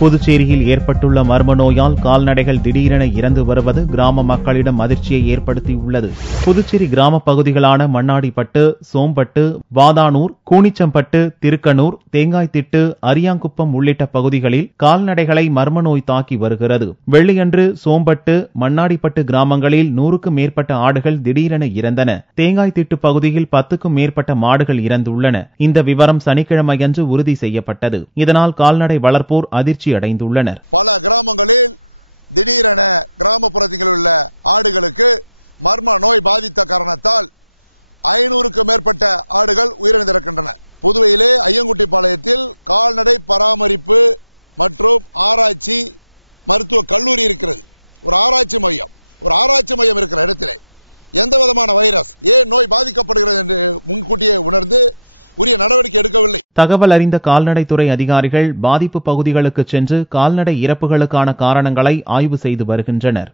புதுச்சேரியில் ஏற்பட்டுள்ள மர்ம நோயால் கால்நடைகள் திடீரென இறந்து வருவது கிராம மக்களிடம் அதிர்ச்சியை ஏற்படுத்தியுள்ளது. புதுச்சேரி கிராம பகுதிகளான மண்ணாடிப்பட்டு, சோம்பட்டு, வாதானூர், கூனிச்சம்பட்டு, திருக்கனூர், தேங்காய்த்திட்டு, அரியாங்குப்பம் உள்ளிட்ட பகுதிகளில் கால்நடைகளை மர்ம நோய் தாக்கி வருகிறது. வெள்ளியன்று சோம்பட்டு, மண்ணாடிப்பட்டு கிராமங்களில் 100க்கும் மேற்பட்ட ஆடுகள் திடீரென இறந்தன. தேங்காய்த்திட்டு பகுதியில் 10க்கும் மேற்பட்ட மாடுகள் இறந்துள்ளன. இந்த விவரம் சனிக்கிழமையன்று உறுதி செய்யப்பட்டது. இதனால் கால்நடை வளர்ப்போர் அதிர்ச்சி அடைந்துள்ளனர். பல கிராமங்களில் திடீரென கிராமப்புறத்தில் உள்ள ஆடுகளுக்கு மர்ம நோய் பாதித்த காரணத்தால் 500க்கும் மேற்பட்ட ஆடுகள் உயிரிழந்திருக்கின்றன. புதுவையிலே ஐயங்குட்டிப்பாளையத்தில் கால்நடை பராமரிப்பு மற்றும் ஆராய்ச்சி மருத்துவ கல்லூரி இருக்கிறது. ஒரு ஆராய்ச்சி மையம் இருக்கிற இடத்திலே எந்த விதமான வைரஸ் ஏன் நோய் பாதிக்கப்படுகிறது என்று முன்கூட்டியே உணர்ந்து உரிய நடவடிக்கை எடுக்கவில்லை. தகவல் அறிந்த கால்நடைத்துறை அதிகாரிகள் பாதிப்பு பகுதிகளுக்கு சென்று கால்நடை இறப்புகளுக்கான காரணங்களை ஆய்வு செய்து வருகின்றனர்.